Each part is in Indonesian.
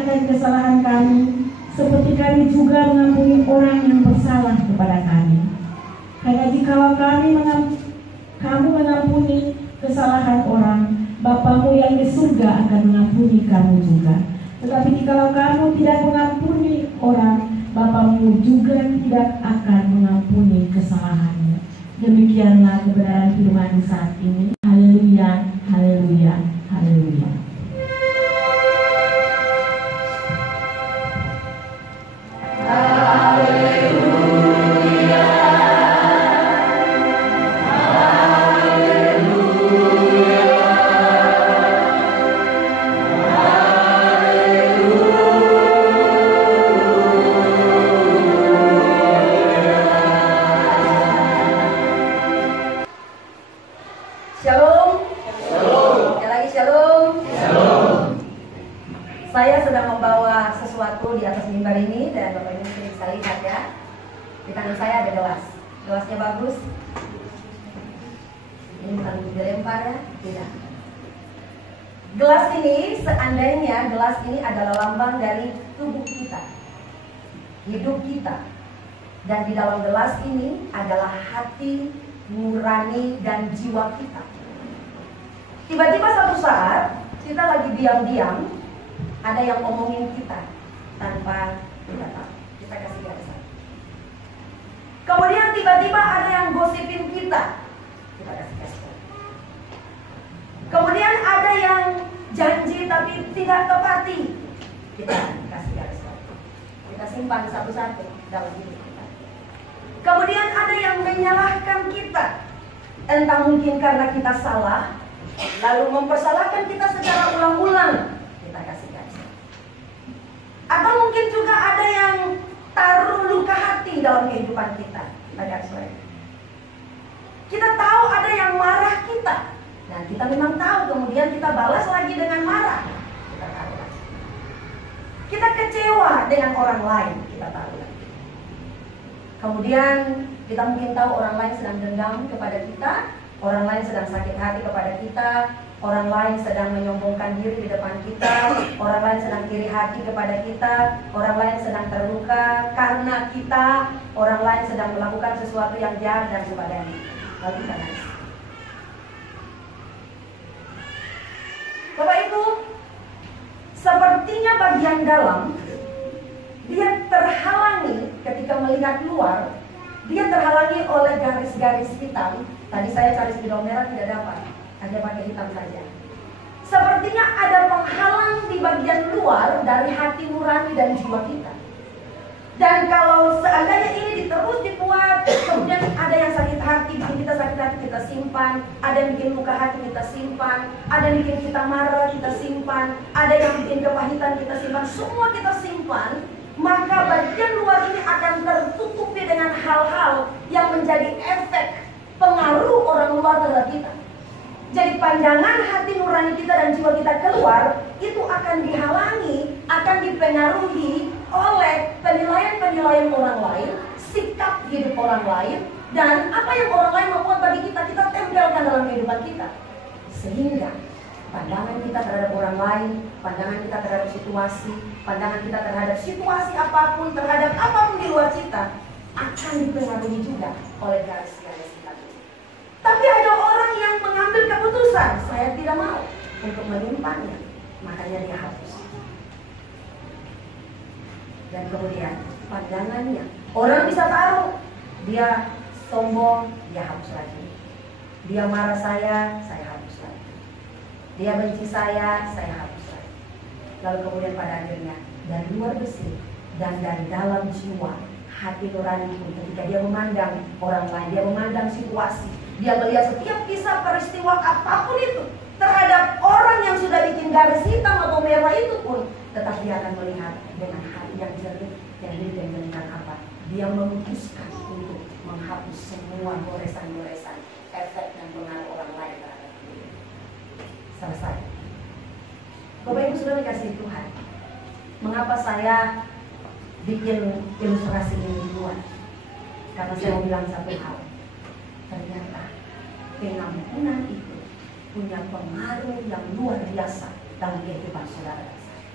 akan kesalahan kami, seperti kami juga mengampuni orang yang bersalah kepada kami. Karena jikalau kamu mengampuni kesalahan orang, Bapamu yang di surga akan mengampuni kamu juga. Tetapi jikalau kamu tidak mengampuni orang, Bapamu juga tidak akan mengampuni kesalahannya. Demikianlah kebenaran firman saat ini. Haleluya, haleluya, haleluya. Gelas ini, seandainya gelas ini adalah lambang dari tubuh kita, hidup kita, dan di dalam gelas ini adalah hati, nurani, dan jiwa kita. Tiba-tiba satu saat kita lagi diam-diam, ada yang ngomongin kita tanpa kita tahu. Kita kasih garisan. Kemudian tiba-tiba ada yang gosipin kita. Kita kasih garisan. Kemudian ada yang janji tapi tidak tepati. Kita kasih garisan. Kita simpan satu-satu dalam hidup kita. Kemudian ada yang menyalahkan kita. Entah mungkin karena kita salah, lalu mempersalahkan kita secara ulang-ulang. Kita kasih garisan. Atau mungkin juga ada yang taruh luka hati dalam kehidupan kita. Kita garisan. Kita tahu ada yang marah kita. Nah, kita memang tahu, kemudian kita balas lagi dengan marah. Kita tahu lagi. Kita kecewa dengan orang lain. Kita tahu lagi. Kemudian kita mungkin tahu orang lain sedang dendam kepada kita, orang lain sedang sakit hati kepada kita, orang lain sedang menyombongkan diri di depan kita, orang lain sedang iri hati kepada kita, orang lain sedang terluka karena kita, orang lain sedang melakukan sesuatu yang jahat dan sebagainya. Lalu kita nangis. Bapak Ibu, sepertinya bagian dalam dia terhalangi ketika melihat luar, dia terhalangi oleh garis-garis hitam. Tadi saya cari spidol merah tidak dapat, hanya pakai hitam saja. Sepertinya ada penghalang di bagian luar dari hati nurani dan jiwa kita. Dan kalau seandainya ini terus dibuat, kemudian ada yang sakit hati, bikin kita sakit hati, kita simpan. Ada yang bikin luka hati, kita simpan. Ada yang bikin kita marah, kita simpan. Ada yang bikin kepahitan, kita simpan. Semua kita simpan. Maka bagian luar ini akan tertutupi dengan hal-hal yang menjadi efek pengaruh orang luar terhadap kita. Jadi pandangan hati nurani kita dan jiwa kita keluar, itu akan dihalangi, akan dipengaruhi oleh penilaian-penilaian orang lain, sikap hidup orang lain, dan apa yang orang lain membuat bagi kita, kita tempelkan dalam kehidupan kita. Sehingga pandangan kita terhadap orang lain, pandangan kita terhadap situasi, pandangan kita terhadap situasi apapun, terhadap apapun di luar kita, akan dipengaruhi juga oleh garis-garis kita. Tapi ada orang yang mengambil keputusan, saya tidak mau untuk menyimpannya, makanya dia hapus. Dan kemudian pandangannya, orang bisa taruh, dia sombong, dia hapus lagi. Dia marah saya hapus lagi. Dia benci saya hapus lagi. Lalu kemudian pada akhirnya dari luar besi dan dari dalam jiwa, hati nurani pun ketika dia memandang orang lain, dia memandang situasi, dia melihat setiap kisah peristiwa apapun itu terhadap orang yang sudah bikin garis hitam atau merah itu pun, tetap dia akan melihat dengan hati yang jernih, yang dengan apa? Dia memutuskan untuk menghapus semua goresan-goresan, efek dan pengaruh orang lain terhadap diri. Selesai. Bapak Ibu sudah dikasih Tuhan. Mengapa saya bikin ilustrasi ini duluan? Karena saya mau bilang satu hal. Ternyata pengampunan itu punya pengaruh yang luar biasa dalam kehidupan saudara dan saya.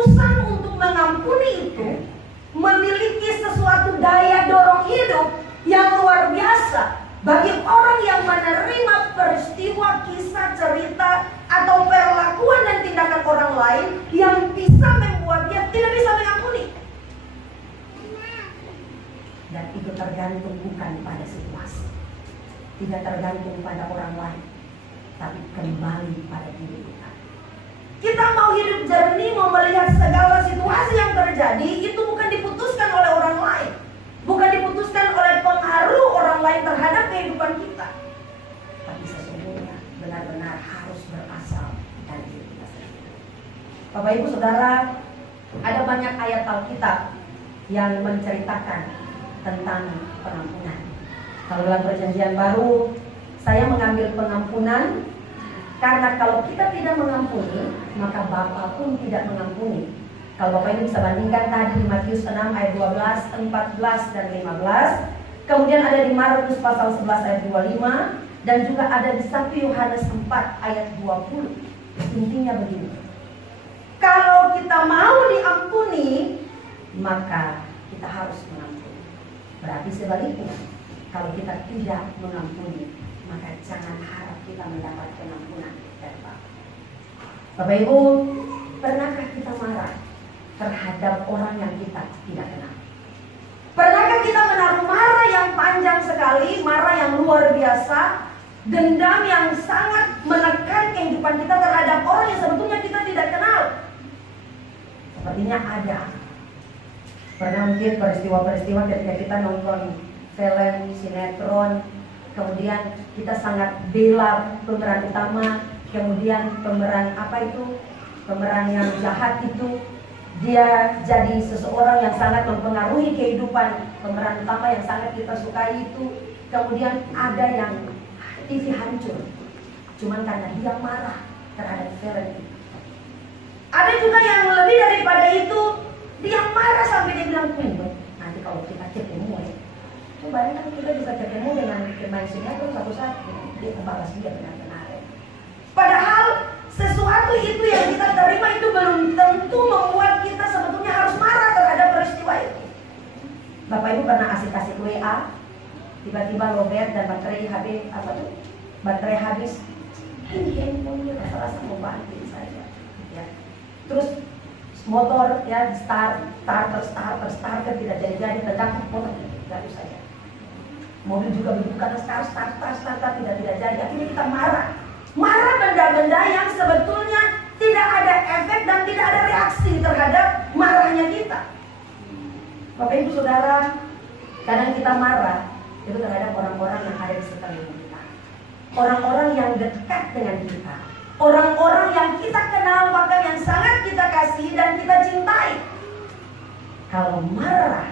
keputusan untuk mengampuni itu memiliki sesuatu daya dorong hidup yang luar biasa bagi orang yang menerima peristiwa, kisah, cerita, atau perlakuan dan tindakan orang lain yang bisa membuat dia tidak bisa mengampuni. Dan itu tergantung bukan pada situasi, tidak tergantung pada orang lain, tapi kembali pada diri kita. Kita mau hidup jernih, mau melihat segala situasi yang terjadi, itu bukan diputuskan oleh orang lain, bukan diputuskan oleh pengaruh orang lain terhadap kehidupan kita, tapi sesungguhnya benar-benar harus berasal dari diri kita sendiri. Bapak Ibu Saudara, ada banyak ayat Alkitab yang menceritakan tentang pengampunan. Kalau dalam Perjanjian Baru, saya mengambil pengampunan karena kalau kita tidak mengampuni, maka Bapa pun tidak mengampuni. Kalau Bapak Ibu bisa bandingkan tadi di Matius 6 ayat 12, 14 dan 15, kemudian ada di Markus pasal 11 ayat 25, dan juga ada di 1 Yohanes 4 ayat 20. Intinya begini: kalau kita mau diampuni, maka kita harus mengampuni. Berarti sebaliknya, kalau kita tidak mengampuni, maka jangan harap kita mendapat pengampunan dari Bapa. Bapak Ibu, pernahkah kita marah terhadap orang yang kita tidak kenal? Pernahkah kita menaruh marah yang panjang sekali, marah yang luar biasa, dendam yang sangat menekan kehidupan kita terhadap orang yang sebetulnya kita tidak kenal? Sepertinya ada. Pernah mungkin peristiwa-peristiwa ketika kita nonton film, sinetron, kemudian kita sangat bela pemeran utama, kemudian pemeran pemeran yang jahat itu, dia jadi seseorang yang sangat mempengaruhi kehidupan pemeran utama yang sangat kita sukai itu. Kemudian ada yang TV hancur cuman karena dia marah terhadap film itu. Ada juga yang lebih daripada itu, dia marah sampai dia bilang, nanti kalau kita ketemu ya, bayangkan kita bisa ketemu dengan pemain sinetron satu-satu, dia balas dia benar-benar. Padahal sesuatu itu yang kita terima itu belum tentu membuat kita sebetulnya harus marah terhadap peristiwa itu. Bapak Ibu pernah asik-asik WA, tiba-tiba lowbat dan baterai habis, ini handphonenya rasa-rasa mau banting saja, ya. Terus motor ya starter tidak jadi tendang motor gaduh saja. Mobil juga begitu, karena start tidak jadi. Akhirnya kita marah benda-benda yang sebetulnya tidak ada efek dan tidak ada reaksi terhadap marahnya kita. Bapak Ibu Saudara, kadang kita marah itu terhadap orang-orang yang ada di sekitar kita, orang-orang yang dekat dengan kita, orang-orang yang kita kenal, bahkan yang sangat kita kasih dan kita cintai. Kalau marah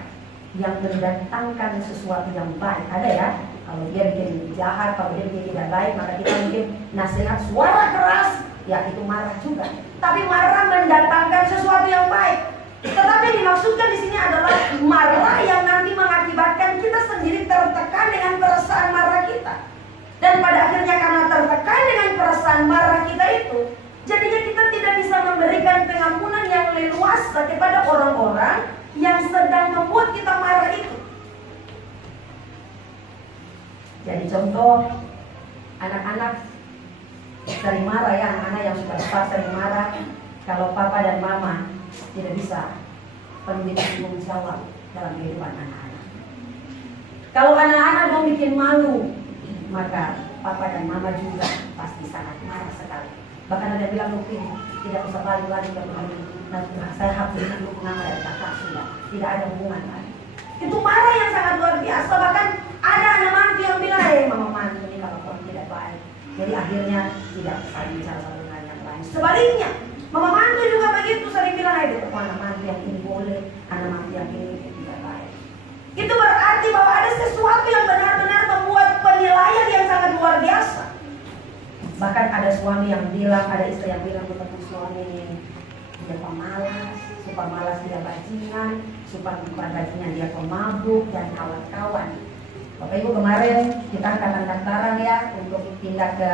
yang mendatangkan sesuatu yang baik, ada ya. Kalau dia bikin jahat, kalau dia bikin tidak baik, maka kita mungkin nasihat suara keras, ya itu marah juga. Tapi marah mendatangkan sesuatu yang baik. Tetapi dimaksudkan di sini adalah marah yang nanti mengakibatkan kita sendiri tertekan dengan perasaan marah kita. Dan pada akhirnya karena tertekan dengan perasaan marah kita itu, jadinya kita tidak bisa memberikan pengampunan yang leluasa kepada orang-orang yang sedang membuat kita marah itu. Jadi contoh, anak-anak sering marah ya, anak-anak yang sudah besar sering marah kalau papa dan mama tidak bisa penuhi tanggung jawab dalam kehidupan anak-anak. Kalau anak-anak mau bikin malu, maka papa dan mama juga pasti sangat marah sekali. Bahkan ada yang bilang mungkin tidak usah lari-lari ke rumah ini, nanti saya hapus dulu nama dari kakak, sudah tidak ada hubungan lagi. Itu marah yang sangat luar biasa. Bahkan ada anak mantu yang bilang, mama mantu ini kalau kamu tidak baik, jadi akhirnya tidak saling bicara satu dengan yang lain. Sebaliknya, mama mantu juga begitu, sering bilang, anak mantu yang ini boleh, anak mantu yang ini tidak baik. Itu berarti bahwa ada sesuatu yang benar-benar membuat penilaian yang sangat luar biasa. Bahkan ada suami yang bilang, ada istri yang bilang tentang suami ini, dia pemalas, super malas dia bajingan, super bajingan dia pemabuk dan kawan-kawan. Bapak Ibu, kemarin kita angkatan daftaran ya untuk pindah ke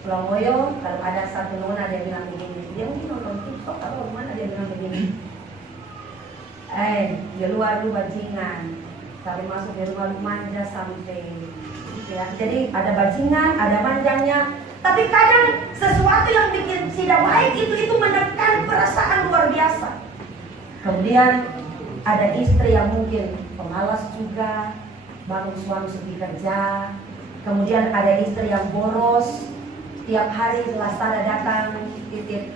Pulau Moyo. Kalau ada satu nona dia bilang begini, dia mungkin nonton TikTok atau mana dia bilang begini, Di luar lu bajingan, tapi masuk di rumah lu manja sampai ya. Jadi ada bajingan, ada manjangnya. Tapi kadang sesuatu yang bikin tidak baik itu menekan perasaan luar biasa. Kemudian ada istri yang mungkin pemalas juga, baru suami pergi kerja. Kemudian ada istri yang boros, tiap hari Selasa datang titip.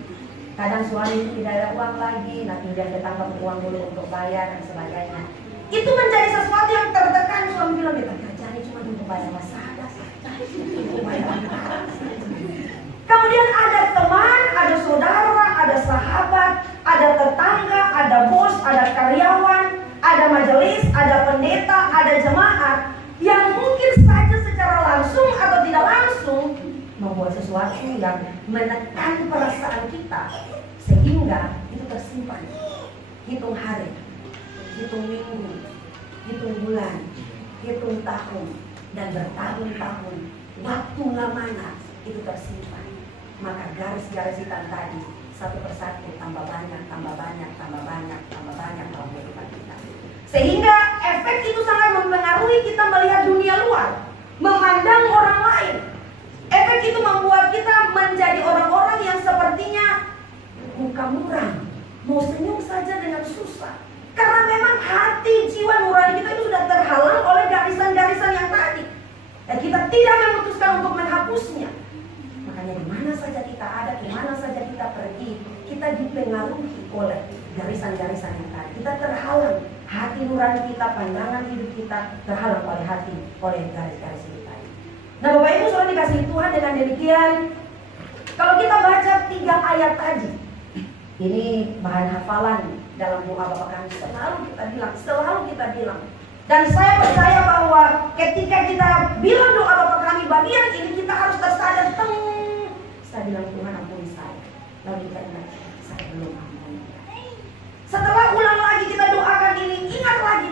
Kadang suami itu tidak ada uang lagi, nanti dia datang uang dulu untuk bayar dan sebagainya. Itu menjadi sesuatu yang tertekan. Suami bilang, kita kerjanya cuma untuk bayar masalah saja. Kemudian ada teman, ada saudara, ada sahabat, ada tetangga, ada bos, ada karyawan, ada majelis, ada pendeta, ada jemaat yang mungkin saja secara langsung atau tidak langsung membuat sesuatu yang menekan perasaan kita, sehingga itu tersimpan. Hitung hari, hitung minggu, hitung bulan, hitung tahun, dan bertahun-tahun, waktu lamanya itu tersimpan. Maka garis-garis hitam tadi satu persatu tambah banyak, tambah banyak, tambah banyak, tambah banyak dalam kehidupan kita. Sehingga efek itu sangat mempengaruhi kita melihat dunia luar, memandang orang lain. Efek itu membuat kita menjadi orang-orang yang sepertinya muka muram, mau senyum saja dengan susah. Karena memang hati, jiwa nurani kita itu sudah terhalang oleh garisan-garisan yang tadi. Dan kita tidak memutuskan untuk menghapusnya. Makanya di mana saja kita ada, di mana saja kita pergi, kita dipengaruhi oleh garisan-garisan yang tadi. Kita terhalang, hati nurani kita, pandangan hidup kita terhalang oleh garis-garis itu tadi. Nah, Bapak Ibu saudara dikasih Tuhan, dengan demikian kalau kita baca 3 ayat tadi, ini bahan hafalan dalam doa Bapa Kami, selalu kita bilang. Dan saya percaya bahwa ketika kita bilang doa Bapa Kami bagian ini, kita harus tersadar, saya bilang Tuhan ampuni saya. Lalu kita ingat, saya belum ampuni. Setelah ulang lagi kita doakan ini, ingat lagi,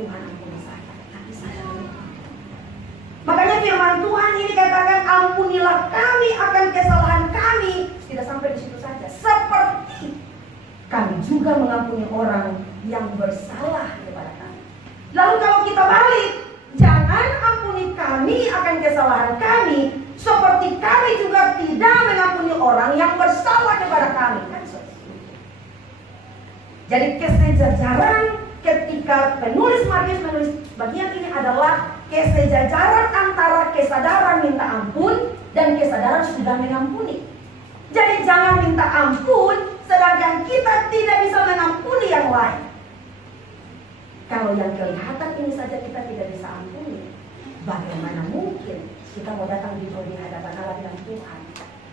Tuhan ampuni saya, tapi saya belum ampuni. Makanya firman Tuhan ini katakan, ampunilah kami akan kesalahan kami. Tidak sampai di situ saja, seperti kami juga mengampuni orang yang bersalah kepada kami. Lalu kalau kita balik, jangan ampuni kami akan kesalahan kami, seperti kami juga tidak mengampuni orang yang bersalah kepada kami. Jadi kesejajaran ketika penulis Matius menulis bagian ini adalah kesejajaran antara kesadaran minta ampun dan kesadaran sudah mengampuni. Jadi jangan minta ampun sedangkan kita tidak bisa mengampuni yang lain. Kalau yang kelihatan ini saja kita tidak bisa ampuni, bagaimana mungkin kita mau datang di hadapan Allah dan Tuhan,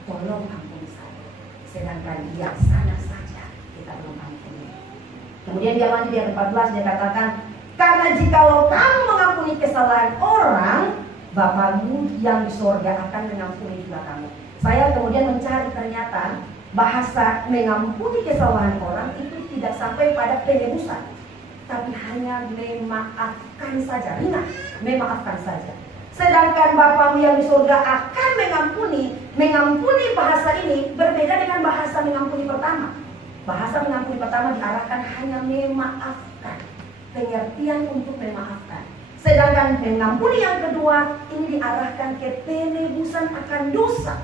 tolong ampuni saya, sedangkan yang sana saja kita belum ampuni. Kemudian dia lanjut di ayat 14, dia katakan, karena jikalau kamu mengampuni kesalahan orang, Bapamu yang di sorga akan mengampuni juga kamu. Saya kemudian mencari, ternyata bahasa mengampuni kesalahan orang itu tidak sampai pada penebusan, tapi hanya memaafkan saja, ringan, memaafkan saja. Sedangkan Bapamu yang di surga akan mengampuni bahasa ini berbeda dengan bahasa mengampuni pertama. Bahasa mengampuni pertama diarahkan hanya memaafkan, pengertian untuk memaafkan. Sedangkan mengampuni yang kedua ini diarahkan ke penebusan akan dosa.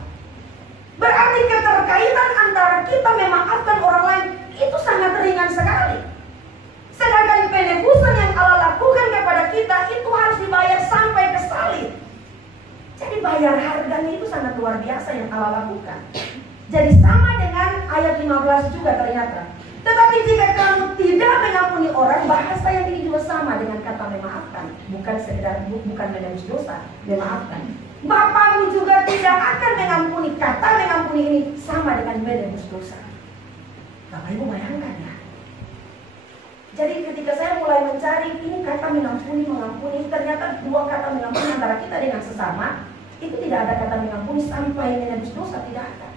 Berarti keterkaitan antara kita memaafkan orang lain itu sangat ringan sekali. Sedangkan penebusan yang Allah lakukan kepada kita itu harus dibayar sampai ke salib. Jadi bayar harganya itu sangat luar biasa yang Allah lakukan. Jadi sama dengan ayat 15 juga ternyata. Tetapi jika kamu tidak mengampuni orang, bahasa yang ini juga sama dengan kata memaafkan. Bukan menebus dosa, memaafkan. Bapamu juga tidak akan mengampuni. Kata mengampuni ini sama dengan menebus dosa. Bapak Ibu bayangkan ya. Jadi ketika saya mulai mencari ini kata mengampuni, ternyata dua kata mengampuni antara kita dengan sesama, itu tidak ada kata mengampuni sampai menebus dosa, tidak ada.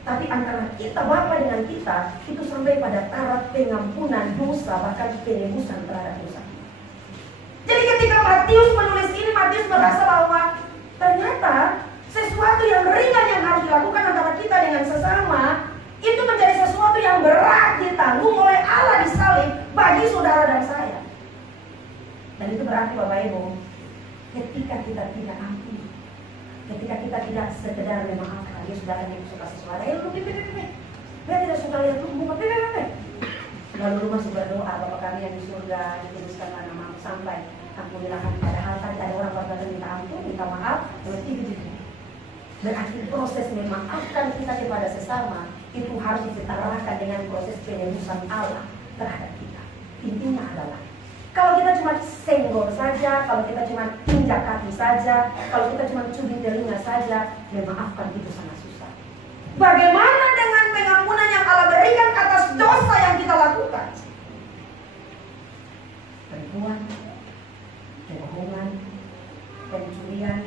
Tapi antara kita, Bapa dengan kita, itu sampai pada taraf pengampunan dosa, bahkan penebusan terhadap dosa. Jadi ketika Matius menulis ini, Matius merasa bahwa ternyata sesuatu yang ringan yang harus dilakukan antara kita dengan sesama, itu menjadi sesuatu yang berat ditanggung oleh Allah di salib. berarti Bapak Ibu, ketika kita tidak ampun, ketika kita tidak sekedar memaafkan, dia sudah akan suka sesuatu. Dia tidak suka lihat muka, lalu lu masih berdoa, Bapa kami yang di surga, dikuduskanlah namamu, sampai ampunilah kami. Padahal tadi ada orang berkata minta ampun, minta maaf, berarti proses memaafkan kita kepada sesama itu harus disetarakan dengan proses penebusan Allah terhadap kita. Intinya adalah kalau kita cuma senggol saja, kalau kita cuma injak kaki saja, kalau kita cuma cubit telinga saja, memaafkan itu sangat susah. Bagaimana dengan pengampunan yang Allah berikan atas dosa yang kita lakukan? Penipuan, kebohongan, pencurian,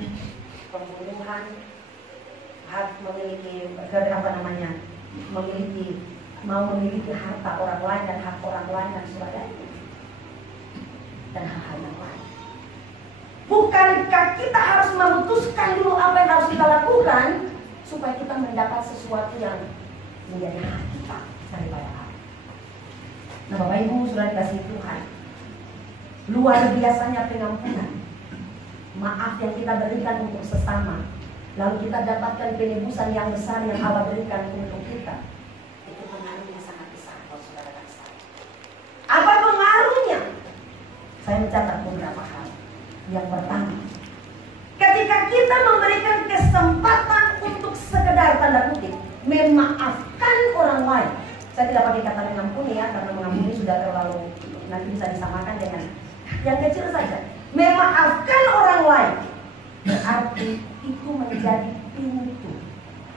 pembunuhan, hak memiliki memiliki harta orang lain dan hak orang lain dan sebagainya, dan hal-hal yang lain. Bukankah kita harus memutuskan dulu apa yang harus kita lakukan supaya kita mendapat sesuatu yang menjadi hak kita daripada Allah? Nah, Bapak Ibu sudah dikasih Tuhan, luar biasanya pengampunan, maaf yang kita berikan untuk sesama, lalu kita dapatkan penebusan yang besar yang Allah berikan untuk kita. Itu pengaruhnya sangat besar, kalau saudara dan saya. Apa pengaruhnya? Saya mencatat beberapa hal. Yang pertama, ketika kita memberikan kesempatan untuk sekedar tanda kutip memaafkan orang lain. Saya tidak pakai kata mengampuni ya, karena mengampuni sudah terlalu, nanti bisa disamakan dengan yang kecil saja. Memaafkan orang lain berarti itu menjadi pintu,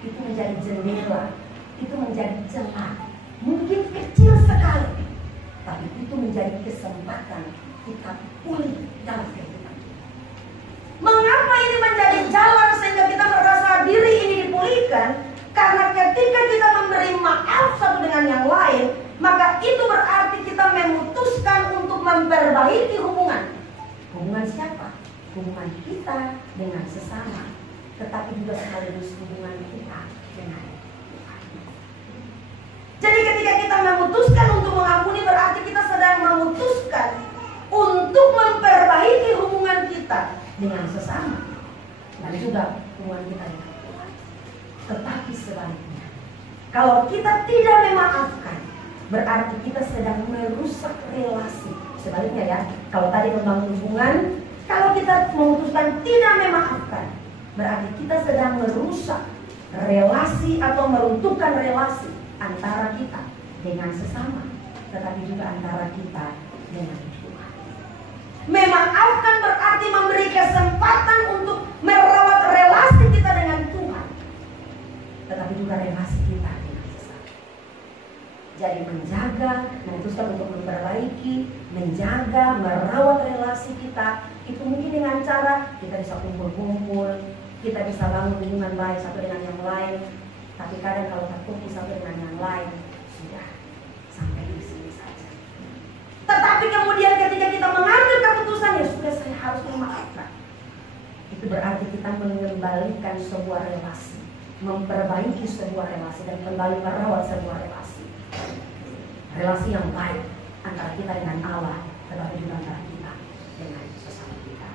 itu menjadi jendela, itu menjadi celah. Mungkin kecil sekali, tapi itu menjadi kesempatan kita pulih dalam kehidupan kita. Mengapa ini menjadi jalan sehingga kita merasa diri ini dipulihkan? Karena ketika kita memberi maaf satu dengan yang lain, maka itu berarti kita memutuskan untuk memperbaiki hubungan. Hubungan siapa? Hubungan kita dengan sesama, tetapi juga sekaligus hubungan kita dengan Tuhan. Jadi ketika kita memutuskan untuk mengampuni, berarti kita sedang memutuskan untuk memperbaiki hubungan kita dengan sesama dan juga hubungan kita dengan Tuhan. Tetapi sebaliknya, kalau kita tidak memaafkan, berarti kita sedang merusak relasi. Sebaliknya ya, kalau tadi membangun hubungan, kalau kita memutuskan tidak memaafkan, berarti kita sedang merusak relasi atau meruntuhkan relasi antara kita dengan sesama, tetapi juga antara kita dengan Tuhan. Memaafkan berarti memberi kesempatan untuk merawat relasi kita dengan Tuhan, tetapi juga relasi kita dengan sesama. Jadi menjaga, memutuskan untuk memperbaiki, menjaga, merawat relasi kita, itu mungkin dengan cara kita bisa kumpul-kumpul, kita bisa bangun hubungan baik satu dengan yang lain. Tapi kadang kalau tertutup satu dengan yang lain, sudah sampai di sini saja. Tetapi kemudian ketika kita mengambil keputusan, ya sudah, saya harus memaafkan, itu berarti kita mengembalikan sebuah relasi, memperbaiki sebuah relasi, dan kembali merawat sebuah relasi. Relasi yang baik antara kita dengan Allah, tetapi juga antara kita dengan sesama kita.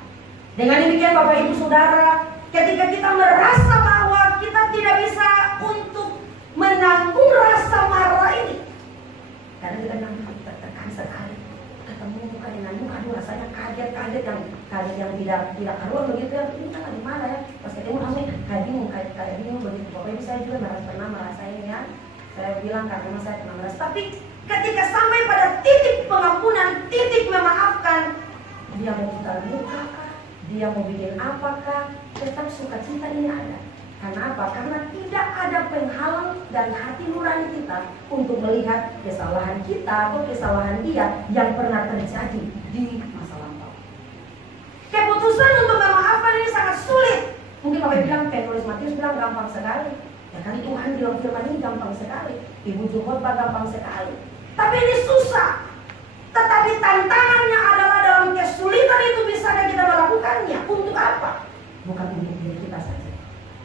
Dengan demikian Bapak Ibu Saudara, ketika kita merasa bahwa kita tidak bisa untuk menanggung rasa marah ini, karena kita nampak tertekan sekali, ketemu muka dengan muka, aduh rasanya kaget yang tidak karuan begitu ya. Ini kan di mana ya? Pas ketemu kami kayak bingung begitu. Bapak Ibu, saya juga pernah merasain ya. Saya bilang karena saya pernah merasa. Tapi ketika sampai pada titik pengampunan, titik memaafkan, dia mau putar muka kah? Dia mau bikin apakah? Tetap sukacita ini ada. Karena apa? Karena tidak ada penghalang dari hati nurani kita untuk melihat kesalahan kita atau kesalahan dia yang pernah terjadi di masa lampau. Keputusan untuk memaafkan ini sangat sulit. Mungkin Bapak bilang, penulis Matius bilang gampang sekali. Ya kan Tuhan bilang firman ini gampang sekali. Ibu Jumhotbah gampang sekali. Tapi ini susah. Tetapi tantangannya adalah dalam kesulitan itu bisakah kita melakukannya? Untuk apa? Bukan untuk diri kita saja,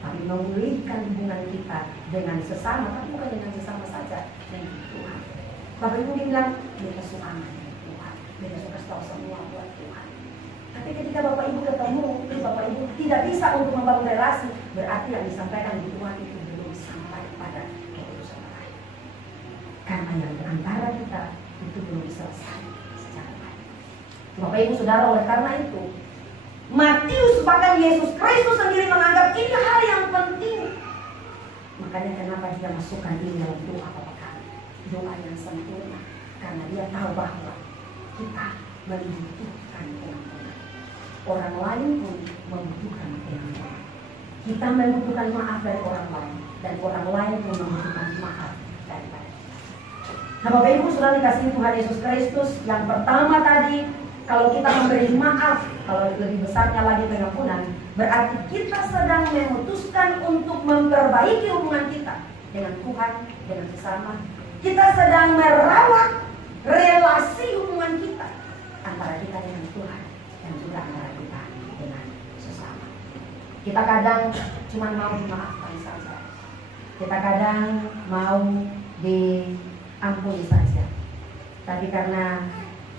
tapi memulihkan hubungan kita dengan sesama, tapi bukan dengan sesama saja, dengan Tuhan. Bapak Ibu bilang, kita suka dengan Tuhan, kita suka tahu semua buat Tuhan. Tapi Tapi ketika Bapak Ibu ketemu, Bapak Ibu tidak bisa untuk membangun relasi, berarti yang disampaikan di Tuhan itu belum sampai pada keputusan terakhir. Karena yang di antara kita itu belum selesai secara baik. Bapak Ibu Saudara, oleh karena itu Matius, bahkan Yesus Kristus sendiri menganggap ini hal yang penting. Makanya kenapa dia masukkan ini dalam doa Bapa Kami, doa yang sempurna, karena dia tahu bahwa kita membutuhkan pengampunan. Orang lain pun membutuhkan pengampunan. Kita membutuhkan maaf dari orang lain, dan orang lain pun membutuhkan maaf daripada kita. Nah, Bapak Ibu Saudara dikasihi Tuhan Yesus Kristus, yang pertama tadi, kalau kita memberi maaf, kalau lebih besarnya lagi pengampunan, berarti kita sedang memutuskan untuk memperbaiki hubungan kita dengan Tuhan, dengan sesama. Kita sedang merawat relasi hubungan kita antara kita dengan Tuhan dan juga antara kita dengan sesama. Kita kadang cuma mau dimaafkan saja. Kita kadang mau diampuni saja. Tapi karena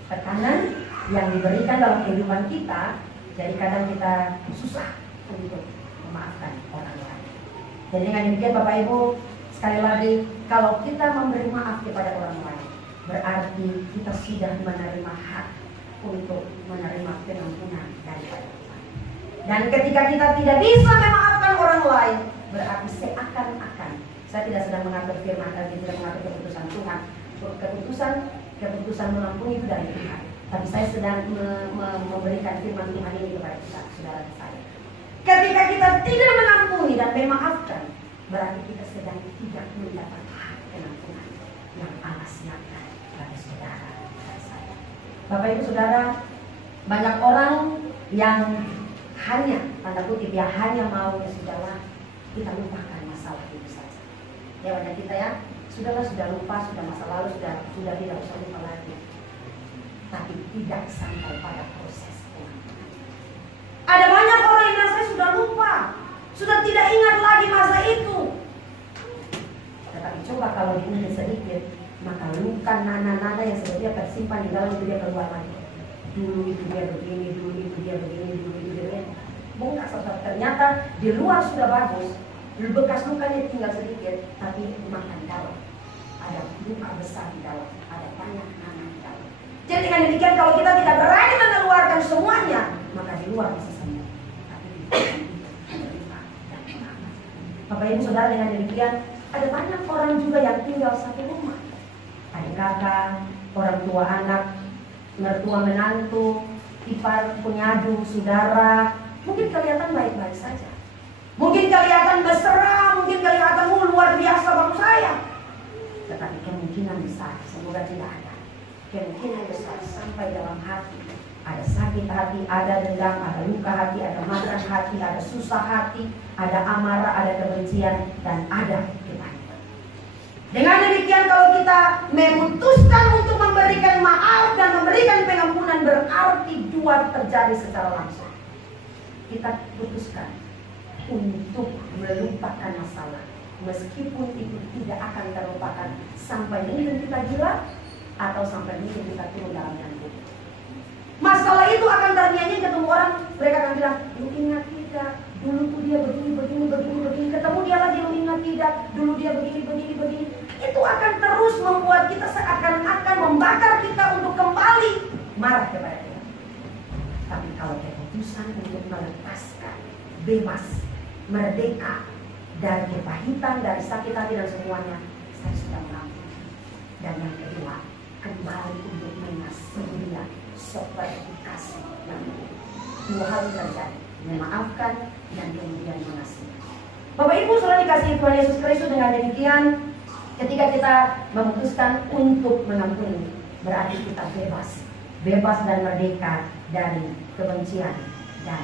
tekanan yang diberikan dalam kehidupan kita, jadi kadang kita susah untuk memaafkan orang lain. Jadi dengan demikian Bapak Ibu, sekali lagi, kalau kita memberi maaf kepada orang lain, berarti kita sudah menerima hak untuk menerima pengampunan daripada Tuhan. Dan ketika kita tidak bisa memaafkan orang lain, berarti seakan-akan, saya tidak sedang mengatur firman, tidak mengatur keputusan Tuhan. Keputusan mengampuni itu dari Tuhan. Tapi saya sedang memberikan firman Tuhan ini kepada kita, saudara saya. Ketika kita tidak mengampuni dan memaafkan, berarti kita sedang tidak mendapat hak pengampunan yang Allah siapkan pada saudara dan saya. Bapak Ibu Saudara, banyak orang yang hanya, tanda kutip ya, hanya mau sudahlah kita lupakan masalah itu saja. Ya wadah kita ya, sudahlah, sudah lupa, sudah masa lalu, sudah tidak usah lupa lagi. Tapi tidak sampai pada proses pengampunan. Ada banyak orang yang saya sudah lupa, sudah tidak ingat lagi masa itu. Tetapi coba kalau diingat sedikit, maka luka nana-nana yang sebetulnya tersimpan di dalam itu dia keluar lagi. Dulu itu dia begini, dulu itu dia begini, dulu itu dia begini. Bongkar saudara, ternyata di luar sudah bagus, bekas lukanya tinggal sedikit, tapi makan dalam. Ada luka besar di dalam, ada banyak nana di dalam. Jadi dengan demikian kalau kita tidak berani mengeluarkan semuanya, maka di luar bisa sembuh. Tapi di dalam ada luka dan pengamat. Bapak Ibu Saudara, dengan demikian ada banyak orang juga yang tinggal satu rumah. Adik kakak, orang tua anak, mertua menantu, ipar penyadu, saudara. Mungkin kelihatan baik-baik saja. Mungkin kelihatan mesra, mungkin kelihatan luar biasa bagi saya. Tetapi kemungkinan besar, semoga tidak ada. Kemungkinan besar sampai dalam hati ada sakit hati, ada dendam, ada luka hati, ada marah hati, ada susah hati, ada amarah, ada kebencian, dan ada kebaikan. Dengan demikian kalau kita memutuskan untuk memberikan maaf dan memberikan pengampunan, berarti dua terjadi secara langsung. Kita putuskan untuk melupakan masalah, meskipun itu tidak akan terlupakan sampai mungkin kita gila atau sampai mungkin kita turun dalam nyambung. Masalah itu akan ternyanyi, ketemu orang, mereka akan bilang, lu ingat tidak, dulu tuh dia begini, ketemu dia lagi, lu ingat tidak, dulu dia begini. Itu akan terus membuat kita seakan-akan membakar kita untuk kembali marah kepada dia. Tapi kalau keputusan untuk melepaskan, bebas, merdeka dari kepahitan, dari sakit hati dan semuanya, saya sudah mengampuni. Dan yang kedua, kembali untuk mengasihi dia seperti kasih yang dua hal terjadi, memaafkan dan kemudian mengasihi. Bapak Ibu sudah dikasihi Tuhan Yesus Kristus, dengan demikian ketika kita memutuskan untuk mengampuni, berarti kita bebas dan merdeka dari kebencian dan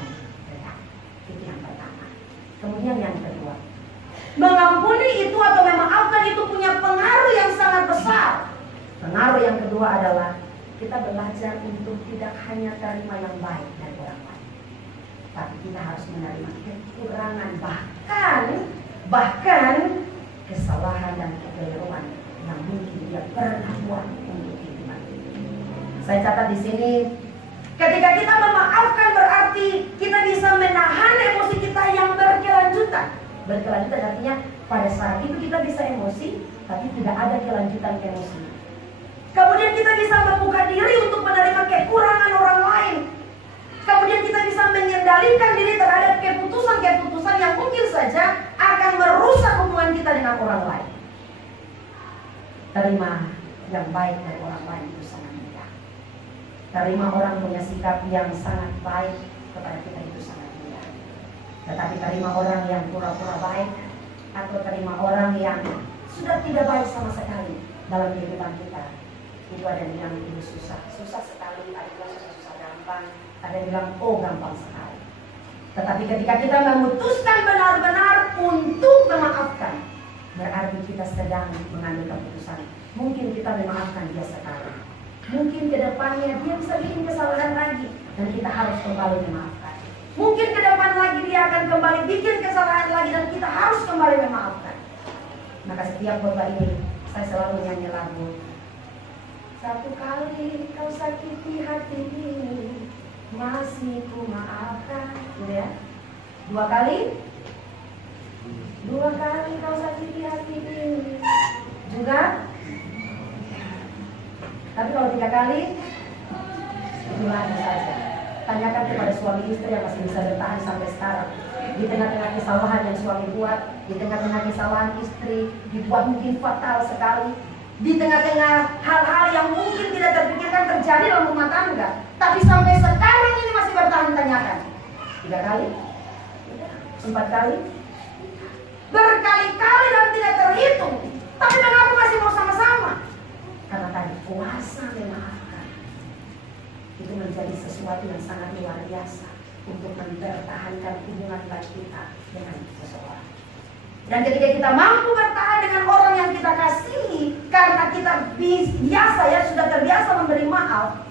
dendam. Itu yang pertama. Kemudian yang kedua, mengampuni itu atau memaafkan itu punya pengaruh yang sangat besar. Pengaruh yang kedua adalah kita belajar untuk tidak hanya terima yang baik dari orang lain, tapi kita harus menerima kekurangan, bahkan kesalahan dan kekeliruan yang mungkin dia pernah buat untuk kehidupan. Saya catat di sini Ketika kita memaafkan berarti kita bisa menahan emosi kita yang berkelanjutan. Berkelanjutan artinya pada saat itu kita bisa emosi, tapi tidak ada kelanjutan emosi. Kemudian kita bisa membuka diri untuk menerima kekurangan orang lain. Kemudian kita bisa mengendalikan diri terhadap keputusan-keputusan yang mungkin saja akan merusak hubungan kita dengan orang lain. Terima yang baik dari orang lain itu sangat mudah. Terima orang punya sikap yang sangat baik kepada kita itu sangat mudah. Tetapi terima orang yang pura-pura baik atau terima orang yang sudah tidak baik sama sekali dalam kehidupan kita, itu ada yang bilang itu susah sekali, ada yang susah gampang, ada yang bilang oh gampang sekali. Tetapi ketika kita memutuskan benar-benar untuk memaafkan, berarti kita sedang mengambil keputusan. Mungkin kita memaafkan dia sekarang, mungkin ke depannya dia bisa bikin kesalahan lagi dan kita harus kembali memaafkan. Mungkin ke depan lagi dia akan kembali bikin kesalahan lagi dan kita harus kembali memaafkan. Maka setiap khotbah ini saya selalu nyanyi lagu, satu kali kau sakiti hati ini, masih ku maafkan, gitu ya. Dua kali kau sakiti hati ini juga. Tapi kalau 3 kali, itu lagi saja. Tanyakan kepada suami istri yang masih bisa bertahan sampai sekarang. Di tengah-tengah kesalahan yang suami buat, di tengah-tengah kesalahan istri dibuat mungkin fatal sekali, di tengah-tengah hal-hal yang mungkin tidak terpikirkan terjadi dalam rumah tangga, tapi sampai sekarang ini masih bertahan. Tanyakan 3 kali, 4 kali, berkali-kali dan tidak terhitung. Tapi mengapa masih mau sama-sama? Karena tadi kuasa memaafkan itu menjadi sesuatu yang sangat luar biasa untuk mempertahankan hubungan baik kita dengan seseorang. Dan ketika kita mampu bertahan dengan orang yang kita kasihi, karena kita biasa ya sudah terbiasa memberi maaf,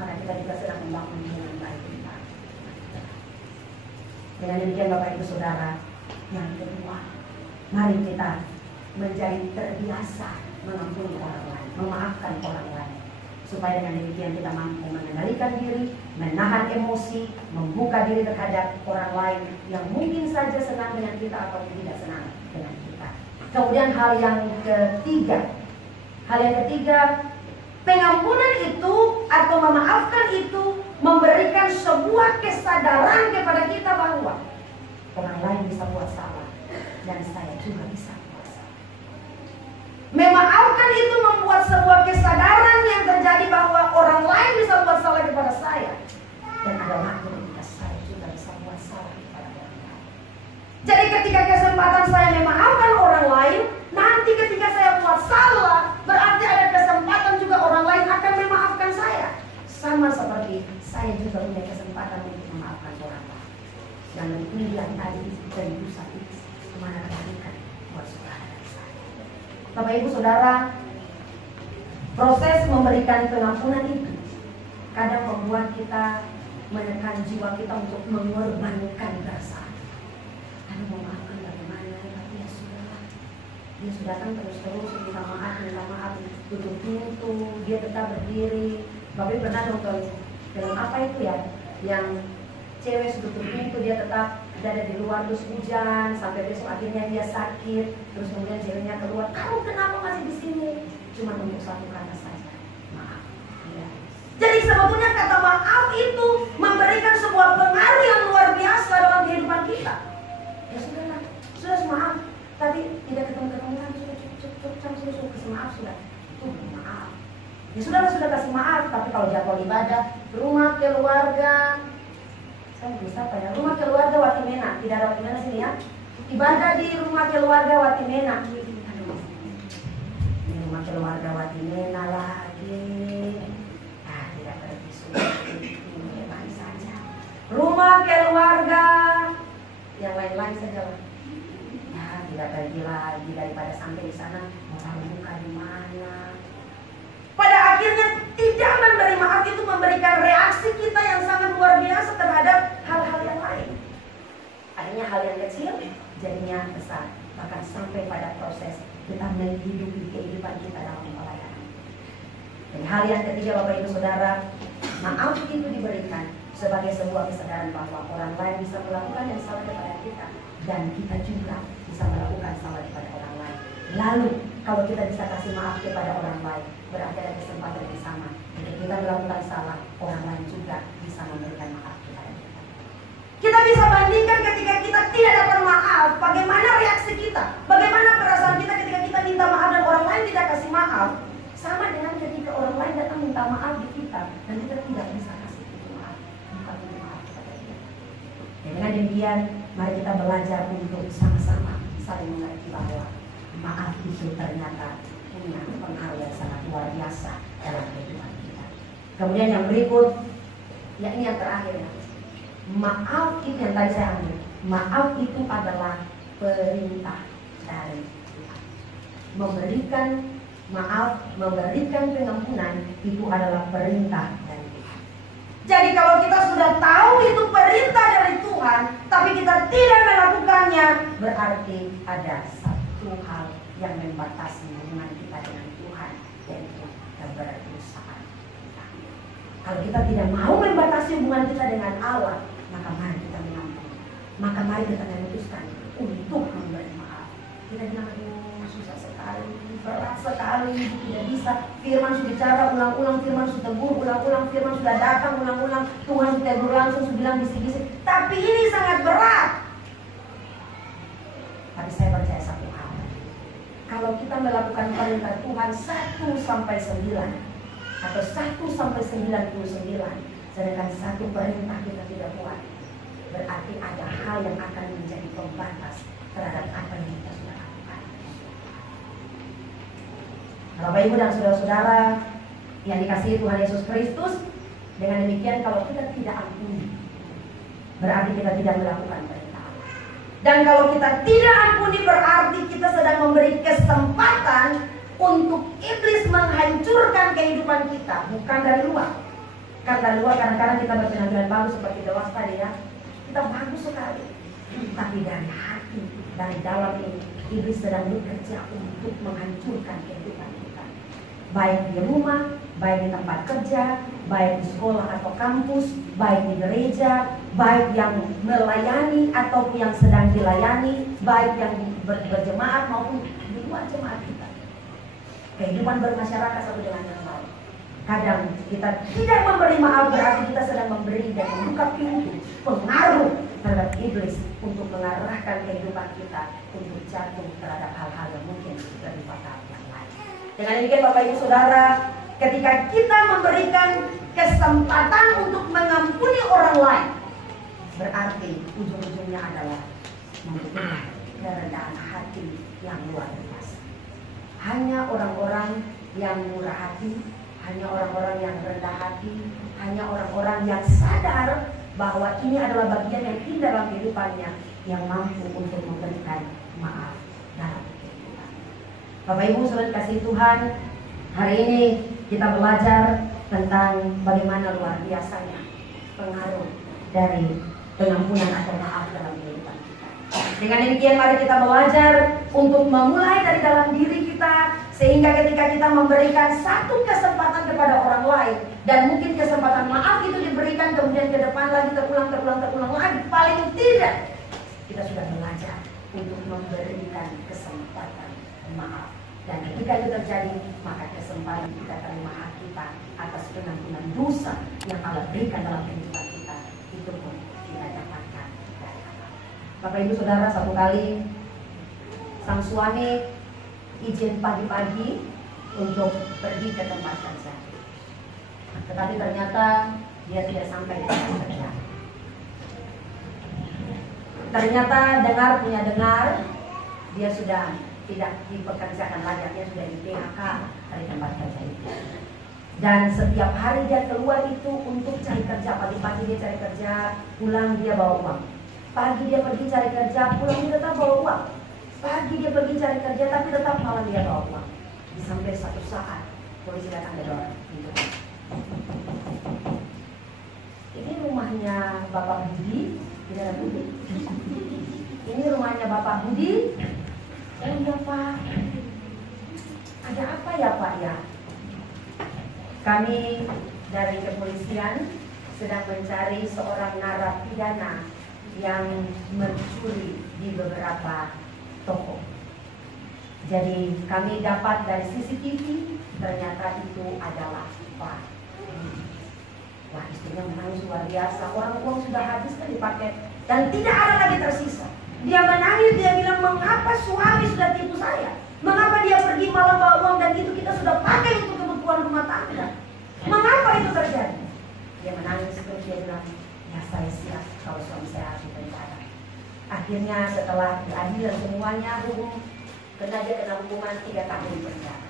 maka kita juga sedang membangun hubungan baik kita. Dengan demikian Bapak Ibu Saudara, yang kedua, mari kita menjadi terbiasa mengampuni orang lain, memaafkan orang lain, supaya dengan demikian kita mampu mengendalikan diri, menahan emosi, membuka diri terhadap orang lain yang mungkin saja senang dengan kita atau tidak senang dengan kita. Kemudian hal yang ketiga, pengampunan itu atau memaafkan itu memberikan sebuah kesadaran kepada kita bahwa orang lain bisa buat salah dan saya juga bisa buat salah. Memaafkan itu membuat sebuah kesadaran yang terjadi bahwa orang lain bisa buat salah kepada saya, dan ada waktu ketika saya juga bisa buat salah kepada orang lain. Jadi ketika kesempatan saya memaafkan orang lain, nanti ketika saya buat salah, berarti ada kesempatan juga orang lain akan memaafkan saya. Sama seperti saya juga punya kesempatan untuk memaafkan orang lain. Yang lebih yang tadi dari dosa itu kemana kebaikan buat saudara dan saya. Bapak Ibu Saudara, proses memberikan pengampunan itu kadang membuat kita menekan jiwa kita untuk mengorbankan perasaan. Lalu memaafkan bagaimana? Tapi ya sudahlah, dia sudah datang terus-terus minta maaf, tutup pintu, dia tetap berdiri. Bapak Ibu pernah nonton film apa itu ya, yang cewek tutup pintu, dia tetap ada di luar terus hujan sampai besok akhirnya dia sakit, terus kemudian ceweknya keluar, kamu kenapa masih di sini? Cuma untuk satu kata saja, maaf. Ya. Jadi sebetulnya kata maaf itu memberikan sebuah pengaruh yang luar biasa dalam kehidupan kita. Ya sudahlah, sudah maaf, tadi tidak ketemu kan, sudah kasih maaf sudah, itu maaf. Ya sudahlah, sudah kasih maaf, tapi kalau jadwal ibadah, rumah keluarga, saya bisa apa ya? Rumah keluarga Watimena, tidak ada Watimena sini ya. Ibadah di rumah keluarga Watimena. Di rumah keluarga Watimena lagi. Tidak pergi sudah. Ini lain saja. Rumah keluarga yang lain-lain saja lah. Ya, tidak pergi lagi daripada sampai di sana mau taruh muka di mana. Pada akhirnya tidak memberi maaf itu memberikan reaksi kita yang sangat luar biasa terhadap hal-hal yang lain. Adanya hal yang kecil jadinya besar, bahkan sampai pada proses kita menghidupi kehidupan kita dalam pelayanan. Dan hal yang ketiga Bapak Ibu Saudara, Maaf itu diberikan sebagai sebuah kesadaran bahwa orang lain bisa melakukan yang salah kepada kita, dan kita juga bisa melakukan salah kepada orang lain. Lalu kalau kita bisa kasih maaf kepada orang lain, berarti ada kesempatan yang sama. Jika kita melakukan salah, orang lain juga bisa memberikan maaf kepada kita. Kita bisa bandingkan ketika kita tidak dapat maaf, bagaimana reaksi kita, bagaimana perasaan kita ketika kita minta maaf dan orang lain tidak kasih maaf. Sama dengan ketika orang lain datang minta maaf di kita dan kita tidak bisa kasih itu maaf, bukan itu maaf kepada dia. Dan dengan demikian, mari kita belajar untuk sama-sama saling mengerti bahwa maaf itu ternyata punya pengaruh yang sangat luar biasa dalam kehidupan kita. Kemudian yang berikut, yakni yang terakhir, maaf itu yang tadi saya ambil. Maaf itu adalah perintah dari Tuhan. Memberikan maaf, memberikan pengampunan itu adalah perintah dari Tuhan. Jadi kalau kita sudah tahu itu perintah dari Tuhan, tapi kita tidak melakukannya, berarti ada satu hal yang membatasi hubungan kita dengan Tuhan, yaitu keberusahaan kita. Kalau kita tidak mau membatasi hubungan kita dengan Allah, maka mari kita mengampuni. Maka mari kita memutuskan untuk memberi maaf. Kita bilang, susah sekali, berat sekali, tidak bisa. Firman sudah bicara ulang-ulang, firman sudah tegur ulang-ulang, firman sudah datang ulang-ulang, Tuhan sudah tegur langsung, sudah bilang bisik-bisik. Tapi ini sangat berat. Tapi saya percaya satu hal. Kalau kita melakukan perintah Tuhan 1-9 atau 1-99, sedangkan satu perintah kita tidak buat, berarti ada hal yang akan menjadi pembatas terhadap apa yang kita sudah lakukan. Bapak Ibu dan saudara-saudara yang dikasihi Tuhan Yesus Kristus, dengan demikian kalau kita tidak ampuni, berarti kita tidak melakukan perintah Allah. Dan kalau kita tidak ampuni, berarti kita sedang memberi kesempatan untuk iblis menghancurkan kehidupan kita, bukan dari luar. Karena dari luar kadang-kadang kita berpenampilan bagus seperti dewas tadi ya, kita bagus sekali. Tapi dari hati, dari dalam ini, iblis sedang bekerja untuk menghancurkan kehidupan kita. Baik di rumah, baik di tempat kerja, baik di sekolah atau kampus, baik di gereja, baik yang melayani ataupun yang sedang dilayani, baik yang berjemaat maupun di luar jemaat kita. Kehidupan bermasyarakat satu dengan yang lain. Kadang kita tidak memberi maaf, berarti kita sedang memberi dan membuka pintu pengaruh terhadap iblis untuk mengarahkan kehidupan kita untuk jatuh terhadap hal-hal yang mungkin lebih fatal yang lain. Dengan demikian Bapak Ibu Saudara, ketika kita memberikan kesempatan untuk mengampuni orang lain, berarti ujung-ujungnya adalah membuka kerendahan hati yang luar biasa. Hanya orang-orang yang murah hati, hanya orang-orang yang rendah hati, hanya orang-orang yang sadar bahwa ini adalah bagian yang indah dalam kehidupannya yang mampu untuk memberikan maaf dalam kehidupan. Bapak Ibu saudara kasih Tuhan, hari ini kita belajar tentang bagaimana luar biasanya pengaruh dari pengampunan atau maaf dalam kehidupan kita. Dengan demikian mari kita belajar untuk memulai dari dalam diri kita, sehingga ketika kita memberikan satu kesempatan kepada orang lain, dan mungkin kesempatan maaf itu diberikan kemudian ke depan lagi terulang lagi, paling tidak kita sudah belajar untuk memberikan kesempatan maaf. Dan ketika itu terjadi, maka kesempatan kita terima hak kita atas pengampunan dosa yang Allah berikan dalam kehidupan kita, itu pun kita dapatkan dari Allah. Bapak Ibu Saudara, satu kali sang suami izin pagi-pagi untuk pergi ke tempat kerja, tetapi ternyata dia tidak sampai di tempat kerja. Ternyata dengar, dia sudah tidak dipekerjakan lagi, dia sudah di PHK dari tempat kerja itu. Dan setiap hari dia keluar itu untuk cari kerja. Pagi-pagi dia cari kerja, pulang dia bawa uang. Pagi dia pergi cari kerja, pulang dia tetap bawa uang. Pagi dia pergi cari kerja, tapi tetap malam dia bawa uang. Sampai satu saat polisi datang ke door. Ini rumahnya Bapak Budi, tidak ada Budi. Ini rumahnya Bapak Budi. Oh iya Pak, ada apa ya Pak ya? Kami dari kepolisian sedang mencari seorang narapidana yang mencuri di beberapa toko. Jadi kami dapat dari CCTV, ternyata itu adalah Pak. Wah, istrinya menangis luar biasa. Orang uang sudah habis kan dipakai dan tidak ada lagi tersisa. Dia menangis, dia bilang, mengapa suami sudah tipu saya? Mengapa dia pergi malam bawa uang dan itu kita sudah pakai untuk kebutuhan rumah tangga? Mengapa itu terjadi? Dia menangis terus dia bilang, ya saya siap kalau suami saya harus dipenjara. Akhirnya setelah diadil semuanya hukum, dia kena hukuman 3 tahun penjara.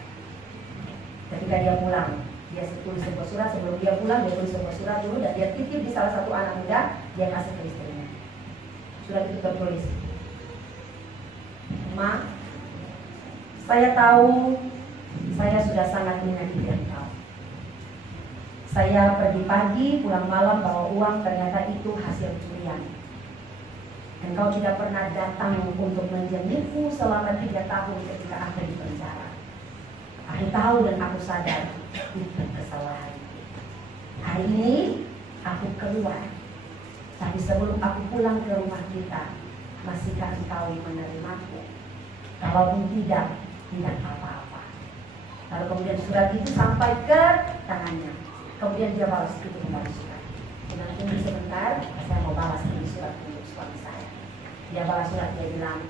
Ketika dia pulang, dia tulis sebuah surat. Sebelum dia pulang, dia tulis sebuah surat dulu dan dia titip di salah satu anak muda, dia kasih ke istrinya. Surat itu tertulis, Ma, saya tahu saya sudah sangat menyakiti engkau. Saya pergi pagi, pulang malam bawa uang, ternyata itu hasil curian. Engkau tidak pernah datang untuk menjengukku selama 3 tahun ketika aku di penjara. Aku tahu dan aku sadar itu kesalahan. Hari ini aku keluar, tapi sebelum aku pulang ke rumah kita, masihkah engkau menerimaku? Kalaupun tidak apa-apa. Lalu kemudian surat itu sampai ke tangannya. Kemudian dia balas itu kembali surat. Dengan tunggu sebentar, saya mau balas ini surat untuk suami saya. Dia balas surat, dia bilang,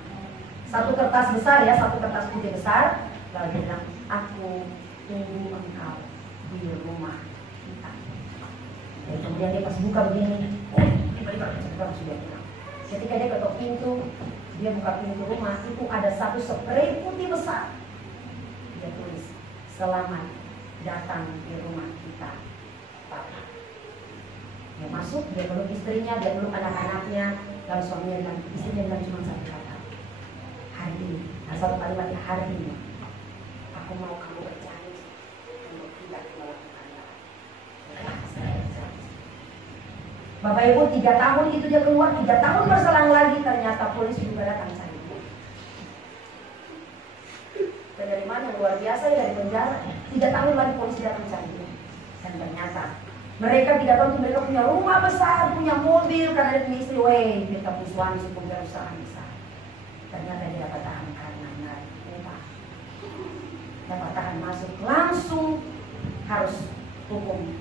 satu kertas besar ya, satu kertas putih besar. Lalu dia bilang, aku tunggu engkau di rumah kita. Dan kemudian dia pas buka begini, tiba-tiba sudah bilang. Ketika dia ketok pintu, dia buka pintu rumah, itu ada satu spray putih besar. Dia tulis, selamat datang di rumah kita, Papa. Dia masuk, dia peluk istrinya, dia peluk anak-anaknya. Lalu suaminya bilang, istrinya bilang cuma satu kata, hari ini, satu kalimat, hari ini aku mau kamu berjanji untuk tidak melakukan lagi. Bapak Ibu, 3 tahun itu dia keluar, 3 tahun berselang lagi ternyata polisi juga datang cari dia. Penerimaan yang luar biasa dari penjara, 3 tahun lagi polisi datang cari dia. Dan ternyata mereka tidak tahu mereka punya rumah besar, punya mobil, karena dia punya istri, mereka punya suami, punya usaha besar. Ternyata dia dapat tahan karena narkoba. Dapat tahan masuk, langsung harus hukum.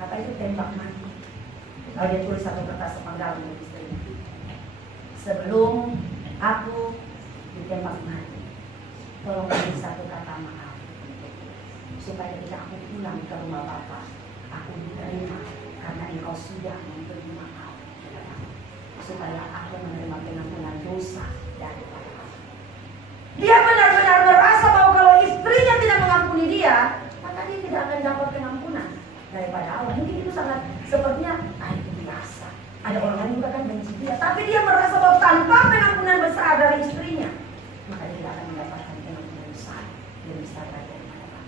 Kata itu tembak mati. Lalu dia tulis satu kertas sepenggal untuk istrinya. Sebelum aku ditembak mati, tolong beri satu kata maaf, supaya ketika aku pulang ke rumah Bapak, aku diterima karena engkau sudah memberi maaf, supaya aku menerima pengampunan dosa dari Bapak. Dia benar-benar merasa bahwa kalau istrinya tidak mengampuni dia, maka dia tidak akan dapat pengampunan daripada Allah. Mungkin itu sangat sepertinya itu biasa. Ada orang lain juga kan benci dia, tapi dia merasa bahwa tanpa pengampunan besar dari istrinya, maka dia tidak akan mendapatkan pengampunan besar yang besar lagi daripada Allah.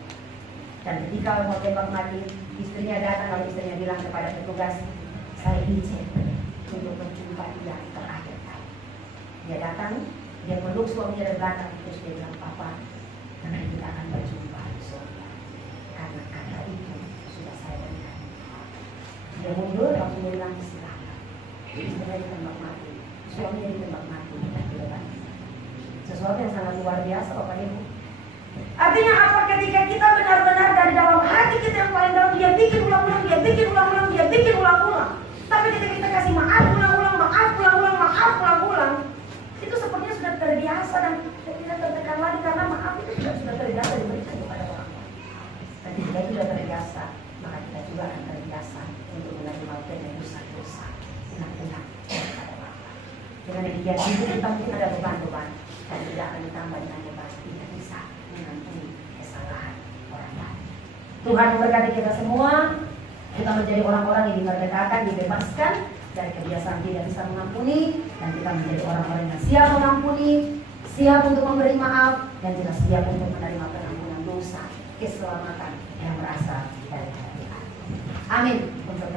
Dan ketika mau tembak mati, istrinya datang, lalu istrinya bilang kepada petugas, saya izin untuk menjumpai dia terakhir kali. Dia datang, dia peluk suaminya dari belakang, terus dia bilang, Papa, nanti kita akan berjumpa di surga. Karena kata itu sudah saya berikan. Dia mundur, langsung dia bilang, silakan. Istrinya ditembak mati, suaminya ditembak mati, dan tidak. Sesuatu yang sangat luar biasa, Bapak Ibu. Artinya apa? Ketika kita benar-benar dari dalam hati kita yang paling dalam, dia bikin ulang-ulang, dia bikin ulang-ulang, dia bikin ulang-ulang. Tapi ketika kita kasih maaf ulang-ulang, maaf ulang-ulang, maaf ulang-ulang, itu sepertinya sudah terbiasa dan tidak tertekan lagi karena maaf itu sudah terbiasa diberikan kepada orang lain. Dan ketika itu sudah terbiasa, maka kita juga akan terbiasa untuk menerima dosa-dosa, ulang-ulang kepada Allah. Dengan demikian hidup kita mungkin ada beban-beban dan tidak akan ditambah dengan beban, tidak bisa mengampuni kesalahan orang lain. Tuhan memberkati kita semua. Kita menjadi orang-orang yang dimerdekakan, dibebaskan dari kebiasaan tidak bisa mengampuni, dan kita menjadi orang-orang yang siap mengampuni, siap untuk memberi maaf, dan juga siap untuk menerima pengampunan dosa, keselamatan yang berasal dari Tuhan. Amin. Untuk